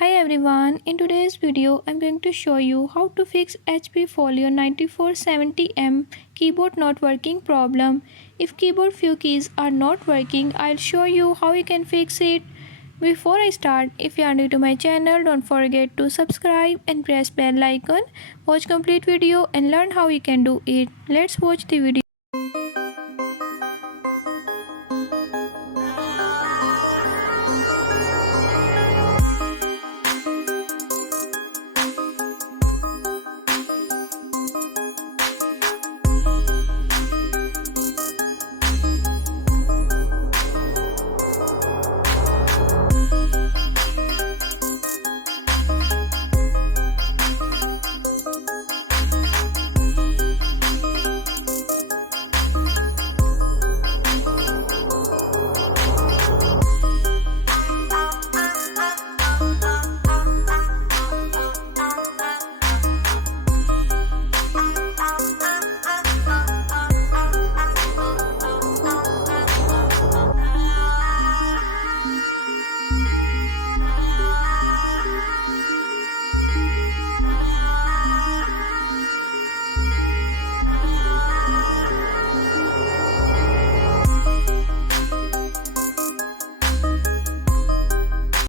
Hi everyone, in today's video I'm going to show you how to fix HP Folio 9470m keyboard not working problem. If keyboard few keys are not working, I'll show you how you can fix it. Before I start, if you are new to my channel, don't forget to subscribe and press bell icon. Watch complete video and learn how you can do it. Let's watch the video.